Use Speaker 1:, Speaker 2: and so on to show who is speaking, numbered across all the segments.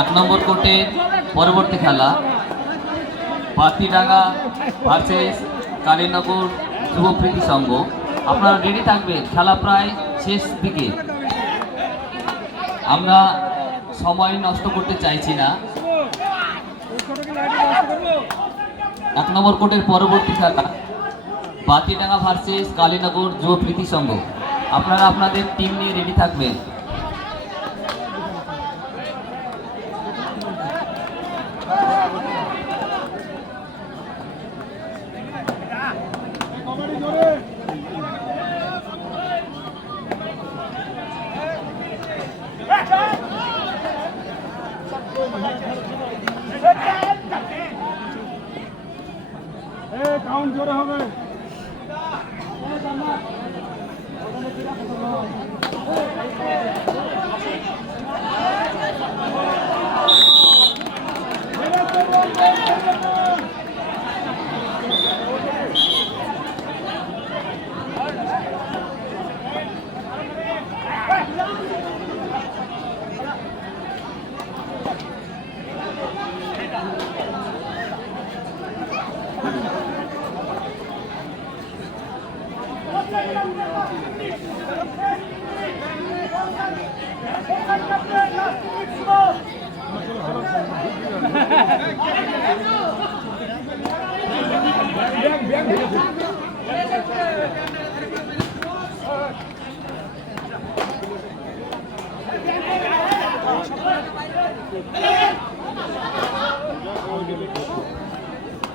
Speaker 1: এক নম্বর কোর্টের পরবর্তী খেলা। পাতিডাঙ্গা ভার্সেস কালীনগর যুবপ্রীতি সংঘ। আপনারা রেডি থাকবেন? খেলা প্রায় শেষ দিকে। আমরা সময় নষ্ট করতে চাইছি না। এক নম্বর কোর্টের পরবর্তী খেলা বাতিডাঙ্গা ভার্সেস কালীনগর যুবপ্রীতি সংঘ। আপনারা আপনাদের টিম নিয়ে রেডি থাকবেন
Speaker 2: কাউন্ট জোরে হবে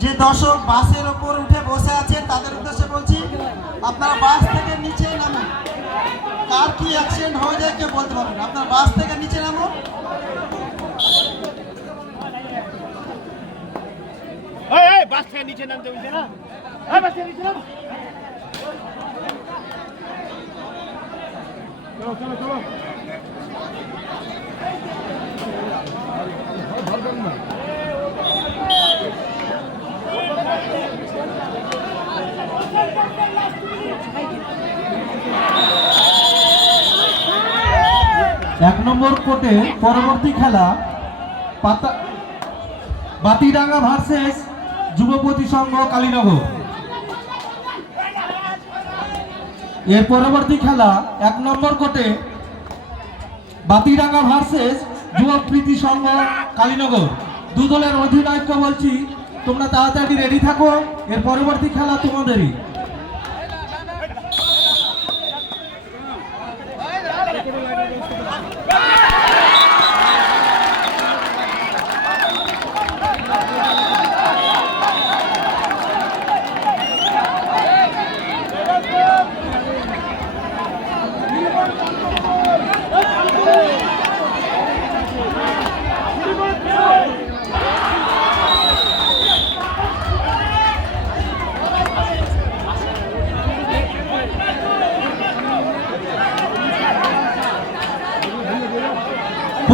Speaker 3: যে দর্শক বাসের ওপর উঠে বসে আছে তাদের উদ্দেশ্যে বলছি, আপনারা বাস থেকে নিচে নামুন। কার কি অ্যাক্সিডেন্ট হয়ে যায় কেউ বলতে পারবেন না। আপনারা বাস থেকে নিচে
Speaker 2: এই বাস থেকে নিচে নামতে বলছে না নাম চলো চলো
Speaker 4: এক নম্বর কোর্টে পরবর্তী খেলা পাতা বাতিডাঙ্গা ভার্সেস যুবপতি সংঘ কালীনগর। এর পরবর্তী খেলা এক নম্বর কোর্টে বাতিডাঙ্গা ভার্সেস যুবপ্রীতি সংঘ কালীনগর। দু দলের অধিনায়ক বলছি, তোমরা তাড়াতাড়ি রেডি থাকো, এর পরবর্তী খেলা তোমাদেরই খুব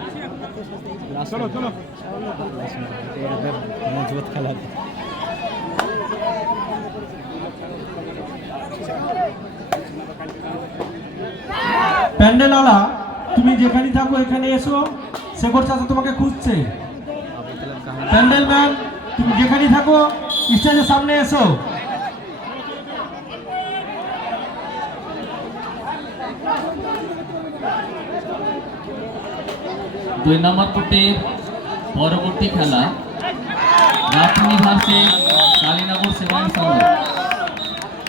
Speaker 4: প্যান্ডেলওয়ালা, তুমি যেখানে থাকো, এখানে এসো। শেখর চাচা তোমাকে খুঁজছে। প্যান্ডেল ম্যান তুমি যেখানে থাকো, স্টেজের সামনে এসো।
Speaker 1: দুই নম্বর কোর্টের পরবর্তী খেলা রাতনি ভার্সেস কালীনগর সেবায়ন সংঘ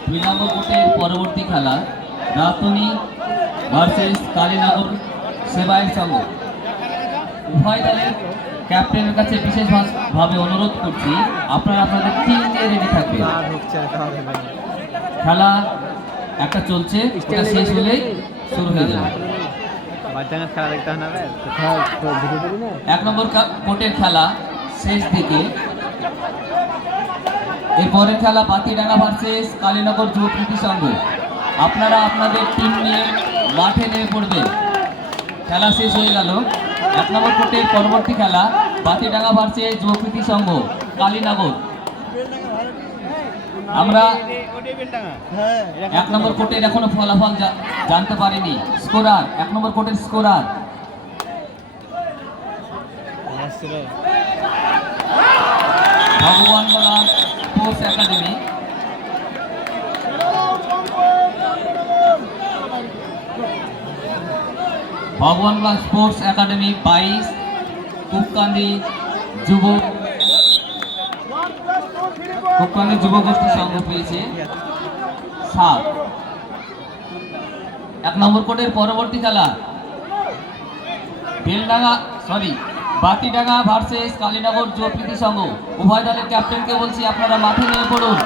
Speaker 1: দুই নম্বর কোর্টের পরবর্তী খেলা রাতনি ভার্সেস কালীনগর সেবায়ন সংঘ উভয় দলের ক্যাপ্টেনের কাছে বিশেষভাবে অনুরোধ করছি, আপনারা আপনাদের টিম নিয়ে রেডি থাকবেন। খেলা একটা চলছে শেষ হলেই শুরু হয়ে যাবে।
Speaker 5: খেলা দেখতে হবে না
Speaker 1: এক নম্বর কোর্টের খেলা, শেষ দিকে। এরপরের খেলা পাতিডাঙ্গা ভার্সেস কালীনগর যুবকৃতি সংঘ। আপনারা আপনাদের টিম নিয়ে মাঠে নেমে পড়বেন। খেলা শেষ হয়ে গেল। এক নম্বর কোর্টের পরবর্তী খেলা পাতিডাঙ্গা ভার্সেস যুবকৃতি সংঘ, কালীনগর। আমরা
Speaker 3: হ্যাঁ।
Speaker 1: এক নম্বর কোর্টের এখনও ফলাফল জানতে পারিনি। স্কোরার এক নম্বর কোর্টের scorer. Bhagwan sports academy Bhagwan sports academy বাইশ। কুপকান্দি যুব কুপকান্দি যুব গোষ্ঠী সংঘ পেয়েছে। সাত। এক নম্বর কোর্টের পরবর্তী খেলা। বেলডাঙ্গা সরি বাতিডাঙ্গা ভার্সেস কালীনগর যুবপ্রীতি সংঘ উভয় দলের ক্যাপ্টেনকে বলছি আপনারা মাঠে নিয়ে পড়ুন।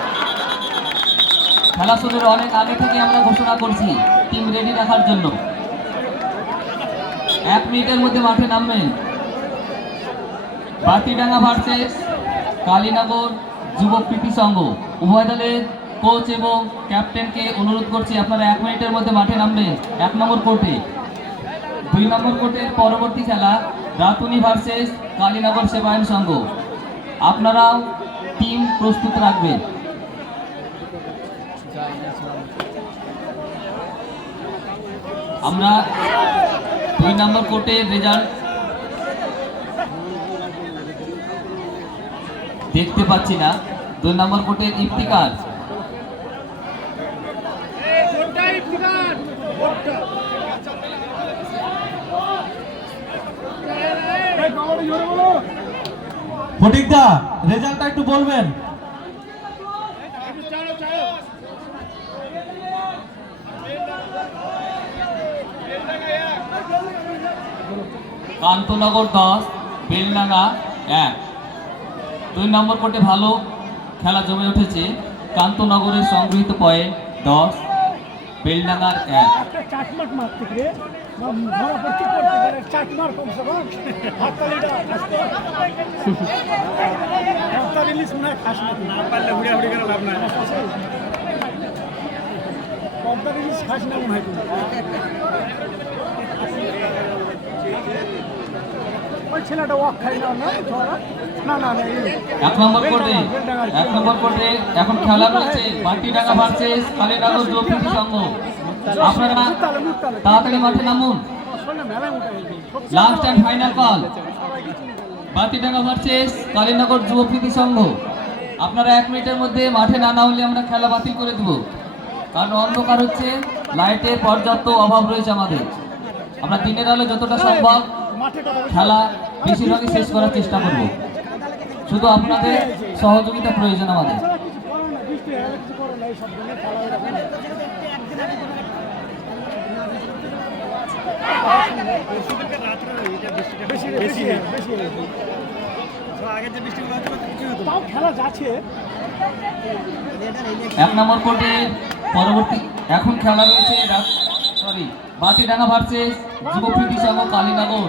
Speaker 1: খেলা শুরুর অনেক আগে থেকে আমরা ঘোষণা করছি টিম রেডি রাখার জন্য। এক মিনিটের মধ্যে মাঠে নামবেন। বাতিডাঙ্গা ভার্সেস কালীনগর যুবপ্রীতি সংঘ উভয় দলের কোচ এবং ক্যাপ্টেনকে অনুরোধ করছি, আপনারা এক মিনিটের মধ্যে মাঠে নামবেন। এক নম্বর কোর্টে। দুই নম্বর কোর্টের পরবর্তী খেলা রাতুনি ভার্সেস কালীনগর সেবায়ন সংঘ আপনারাও টিম প্রস্তুত রাখবেন। আমরা দুই নম্বর কোর্টের রেজাল্ট দেখতে পাচ্ছি না। দুই নম্বর কোর্টের ইফতিকার।
Speaker 4: ফটিকদা, রেজাল্টটা একটু বলবেন।
Speaker 1: কান্তনগর দশ, বেলডাঙ্গা এক। দুই নম্বর কোর্টে ভালো খেলা জমে উঠেছে। কান্তনগরের সংগৃহীত পয়েন্ট দশ বেলডাঙ্গার এক।
Speaker 6: মনে হয় খাস না। না পারলে হুড়ে হুড়ে করে লাভ নাই পদ্মার ইলিশ খাস না মনে হয় তুমি ওই ছেলেটা ওয়াক খাই না না না না না
Speaker 1: এক নম্বর কোর্টে এক নম্বর কোর্টে এখন খেলা রয়েছে ভার্সেস সংঘ আপনারা তাড়াতাড়ি মাঠে নামুন। Last and final call Batidanga versus Kalinagar Yubapriti Sangha আপনারা এক মিনিটের মধ্যে মাঠে না না হলে আমরা খেলা বাতিল করে দেব। কারণ অন্ধকার হচ্ছে লাইটের পর্যাপ্ত অভাব রয়েছে আমাদের। আমরা দিনের আলো যতটা সম্ভব খেলা বেশিরভাগই শেষ করার চেষ্টা করব। শুধু আপনাদের সহযোগিতা প্রয়োজন আমাদের। এক নম্বর কোর্টে পরবর্তী এখন খেলা রয়েছে সরি। বাতিডাঙ্গা ভার্সেস যুবপ্রীতি সংঘ কালীনগর।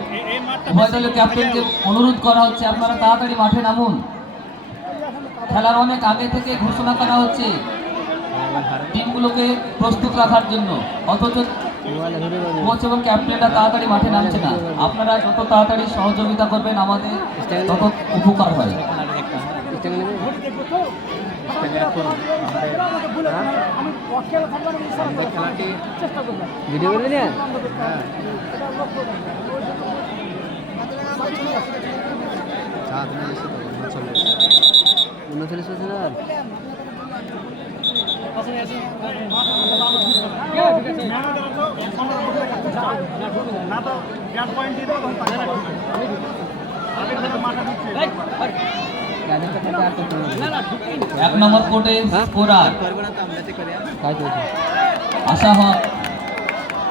Speaker 1: উভয় দলের ক্যাপ্টেনকে অনুরোধ করা হচ্ছে, আপনারা তাড়াতাড়ি মাঠে নামুন। খেলার অনেক আগে থেকে ঘোষণা করা হচ্ছে টিমগুলোকে প্রস্তুত রাখার জন্য। অথচ কোচ এবং ক্যাপ্টেনরা তাড়াতাড়ি মাঠে নামছে না। আপনারা যত তাড়াতাড়ি সহযোগিতা করবেন, আমাদের তত উপকার হয়।
Speaker 6: ভোট দেখব তো আমাকে বলে আমি ওয়াকেলা থাকব না ইনশাআল্লাহ চেষ্টা করব
Speaker 5: ভিডিও করবি না উনচল্লিশ বছর
Speaker 6: না তো পয়েন্ট দিয়ে মাথা দিচ্ছে
Speaker 5: আর
Speaker 1: এক নম্বর কোর্টে
Speaker 5: কাজ চলছে
Speaker 1: আশা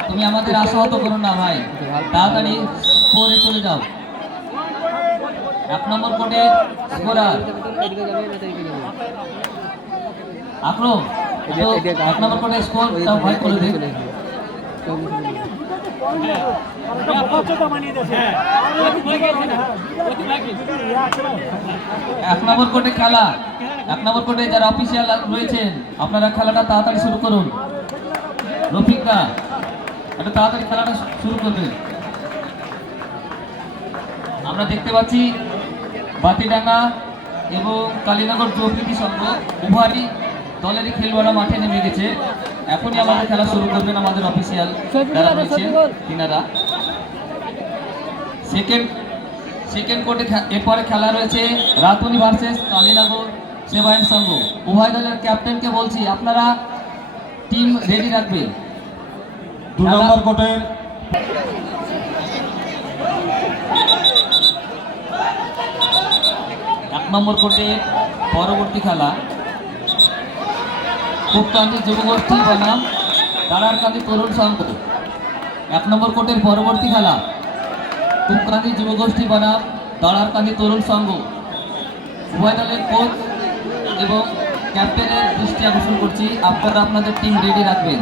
Speaker 1: তুমি আমাদের আশাহত করো না ভাই। তাড়াতাড়ি স্কোরে চলে যাও। এক নম্বর কোর্টে
Speaker 5: এদিকে যাবে
Speaker 1: আক্রম এক নম্বর কোর্টে স্কোর ভয় করে এক নম্বর কোর্টে খেলা। এক নম্বর কোর্টে যারা অফিসিয়াল রয়েছেন, আপনারা খেলাটা তাড়াতাড়ি শুরু করুন। রফিক দা, একটু তাড়াতাড়ি খেলাটা শুরু করবেন। আমরা দেখতে পাচ্ছি বাতিডাঙ্গা এবং কালীনগর যৌপ্রীতি সংঘ উভয়ই দলেরই খেলোয়াড়রা মাঠে নেমে গেছে। এখনই আমাদের খেলা শুরু করবেন আমাদের অফিসিয়াল যারা রয়েছেন তিনারা। সেকেন্ড সেকেন্ড কোর্টে এরপরে খেলা রয়েছে রাতুনি ভার্সেস কালীনগর সেবায়ন সংঘ। উভয় দলের ক্যাপ্টেনকে বলছি আপনারা টিম রেডি রাখবেন
Speaker 4: দু নম্বর কোর্টের
Speaker 1: এক নম্বর কোর্টে পরবর্তী খেলা। কুপকান্দি যুবগোষ্ঠী বনাম তারারকান্দি তরুণ সংঘ এক নম্বর কোর্টের পরবর্তী খেলা কুপকান্দি যুবগোষ্ঠী বনাম দাঁড়ারকান্দি তরুণ সংঘ উভয় দলের কোচ এবং ক্যাপ্টেনের দৃষ্টি আকর্ষণ করছি আপনারা আপনাদের টিম রেডি রাখবেন।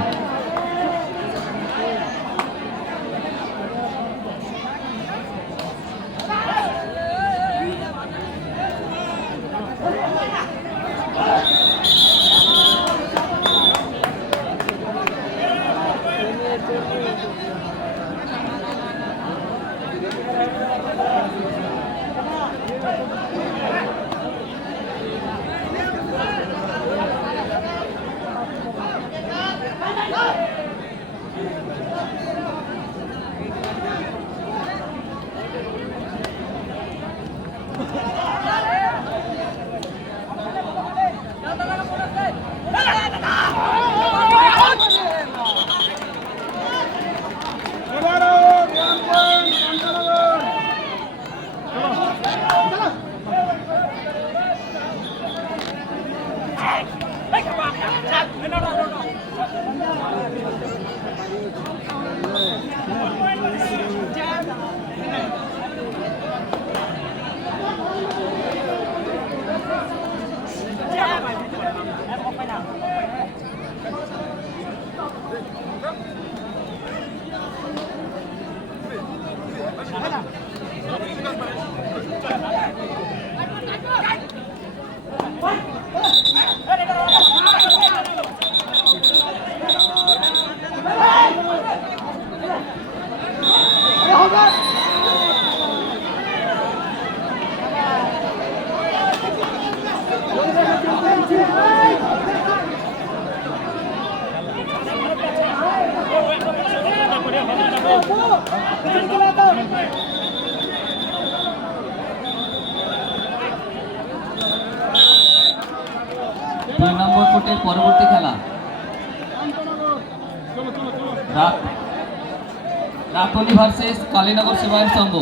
Speaker 1: সেবায়ন সংঘ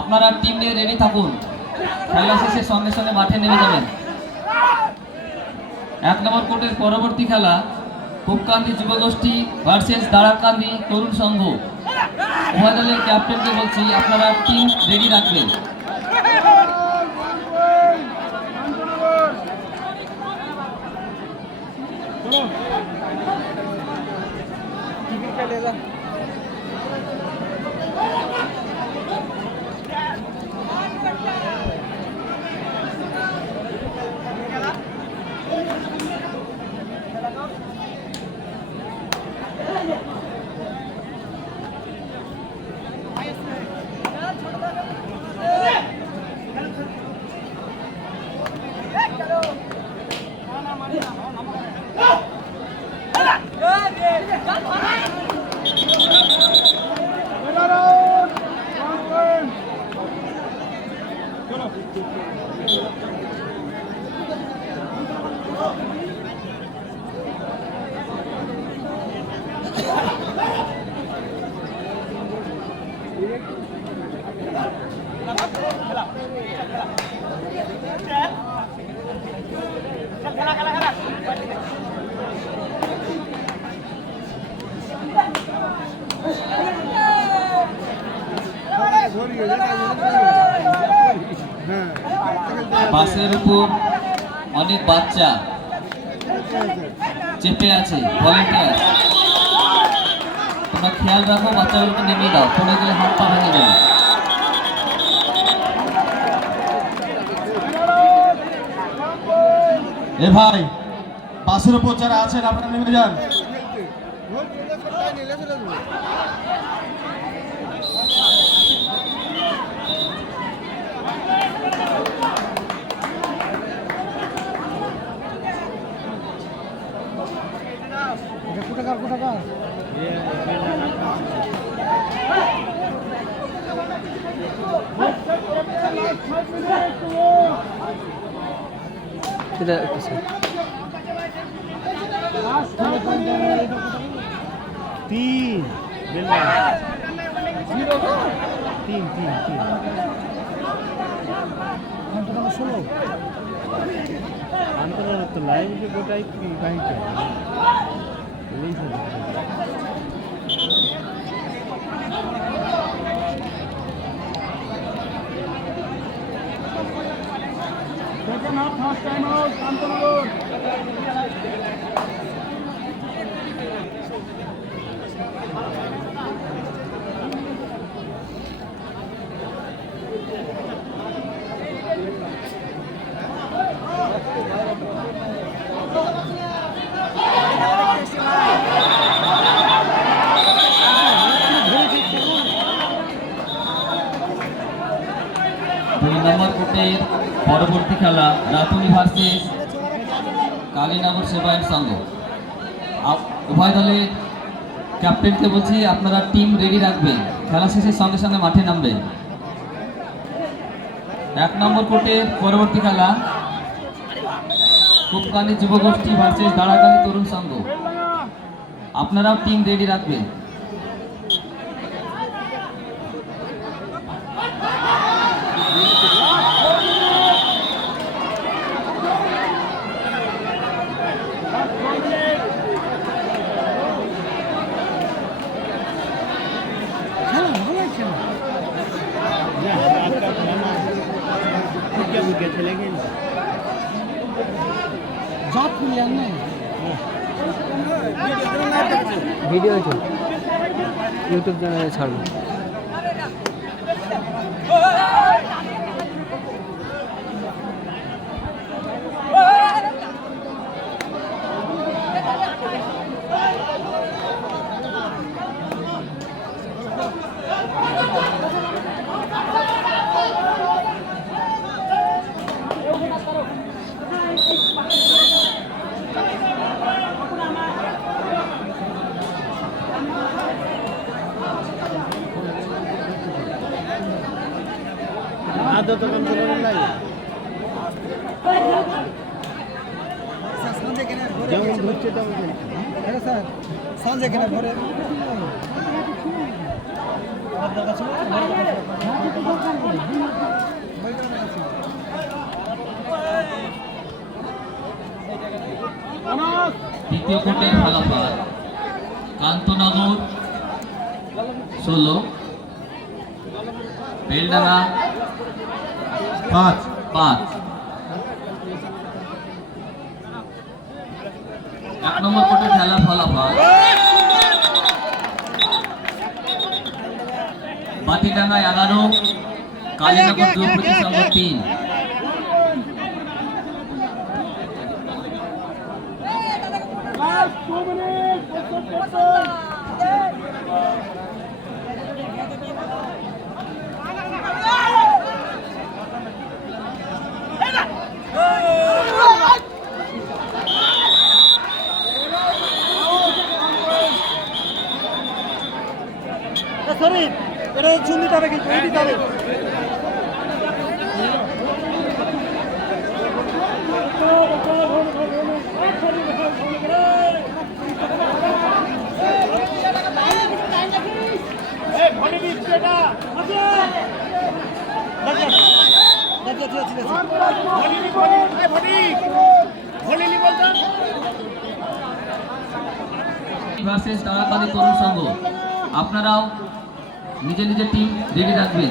Speaker 1: আপনারা টিম নিয়ে রেডি থাকুন। খেলা শেষে সঙ্গে সঙ্গে মাঠে নেমে যাবেন। এক নম্বর কোর্টের পরবর্তী খেলা কুপকান্দি যুবগোষ্ঠী ভার্সেস দাঁড়াকান্দি তরুণ সংঘ। উভয় দলের ক্যাপ্টেনকে বলছি, আপনারা টিম রেডি রাখবেন। বাসের উপর অনেক বাচ্চা চেপে আছে ভলেন্টিয়ার তোমরা খেয়াল রাখো, বাচ্চাগুলোকে নেমে দাও, পড়ে গেলে হাত পা ভেঙে যাবে।
Speaker 3: এ ভাই, বাসের উপর যারা আছেন, আপনারা নেমে যান
Speaker 6: এটা কোটাকার কোটাকার
Speaker 5: এটা কিছু
Speaker 2: তিন তিন তিন তিন
Speaker 6: ষোলো
Speaker 2: আন্তর্জাতিক লাইভ যে গোটাই কি কাহিনীটা এই তো।
Speaker 6: Second half first time out Shantanagar
Speaker 1: দুই নম্বর কোর্টের পরবর্তী খেলা রাতুনি ভার্সেস কালীনগর সেবায়ন সংঘ উভয় দলের ক্যাপ্টেনকে বলছি, আপনারা টিম রেডি রাখবেন। খেলা শেষের সঙ্গে সঙ্গে মাঠে নামবেন এক নম্বর কোর্টে পরবর্তী খেলা। কুপকানি যুবগোষ্ঠী ভার্সেস দাঁড়াকালী তরুণ সংঘ আপনারাও টিম রেডি রাখবেন
Speaker 6: খেলা ভালো খেলা
Speaker 2: যা, আজকাল খেলা বুকে বুকে চলে গেল
Speaker 6: জাত প্লেয়ার নেই
Speaker 5: ভিডিও ইউটিউব চ্যানেলে ছাড়বো
Speaker 2: যেমন ধরছে তেমন
Speaker 6: স্যার সঞ্জয় কেনা
Speaker 1: ফলাফল কান্তনগর ষোলো। বেলডাঙ্গা
Speaker 3: পাঁচ।
Speaker 1: পাঁচ। এক নম্বর কোর্টে খেলা ফলাফল। বাতিডাঙ্গা এগারো কালীনগর দ্রৌপদী সংঘ তিন
Speaker 6: লাস্ট টু মিনিট সরি এটা চুন দিতে হবে কিন্তু দিতে হবে
Speaker 2: এই ভলি দিচ্ছে এটা ভলি নি ভলি এই ভলি ভলি নি বলতো
Speaker 1: ভার্সেস তারাকালী তরুণ সংঘ আপনারাও নিজের নিজের টিম রেডি রাখবেন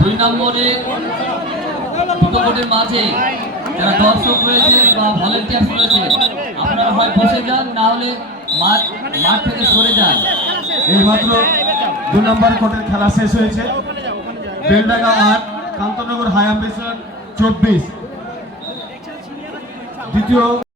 Speaker 1: দুই নম্বরে দুটো কোটের মাঝে যারা দর্শক রয়েছে বা ভলেন্টিয়ার্স রয়েছে, আপনারা হয় বসে যান, না হলে মাঠ থেকে সরে যান।
Speaker 7: এইমাত্র দু নম্বর কোর্টের খেলা শেষ হয়েছে। বেলডাঙ্গা আট, কান্তনগর হাই অ্যাম্বিশন চব্বিশ। দ্বিতীয়